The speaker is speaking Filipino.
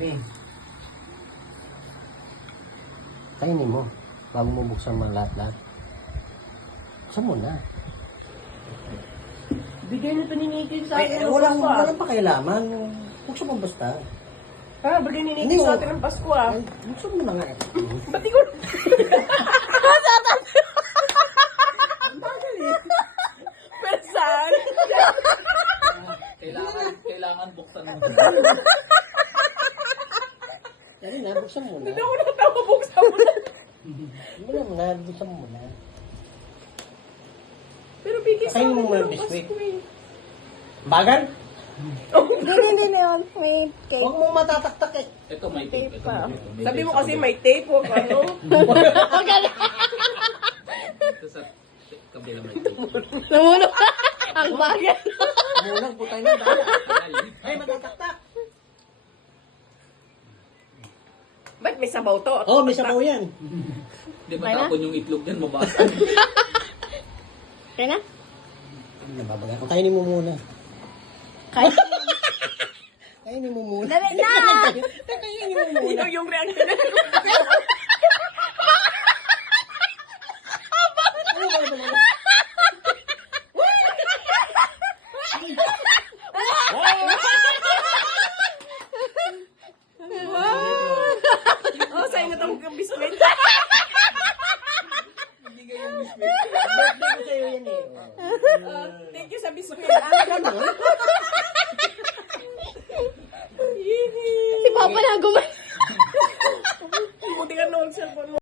marami. Kainin mo. Bago mo buksan mo lahat-lahat. Buksan mo na. Bigay nito ni Nikki sa atin ng Walang Pasko, ah. pakialaman. Buksan mo basta. Ah, bigay ni Hindi, Nikki sa oh. atin ng Pasko, ah. Ay, buksan mo na nga. Ba't ikaw? Pero saan? Kailangan buksan mo. Yan na, buksan mo na. Hindi ako nakatawa, buksan mo na. Buksan mo na. Pero bigay sa Kainin atin mo muna ng biskwit. Pasko, eh. Bagan? Hindi na yun. May cake. Huwag mong matataktak eh. Ito may tape. Ito, pa. may Sabi tape mo sa kasi kabila. may tape, huwag ano. Ito sa kabila may tape. Namulog ka. Ang bagay. Mulang putay na. Ay, matataktak. Ba't may sabaw to? Oh, may sabaw yan. Di ba Kaya na? tapon yung itlog yan, mabasag? Kaya na? Nababaga. Kainin mo muna. Kaya Kainin mo muna. Dali na! Kainin mo muna. Yung reaction na. Ano ba ito? Oh, sa'yo na tong biskwit. Hindi kayo biscuit. Birthday ko sa'yo yan eh. Thank you sa biskwit. Ah,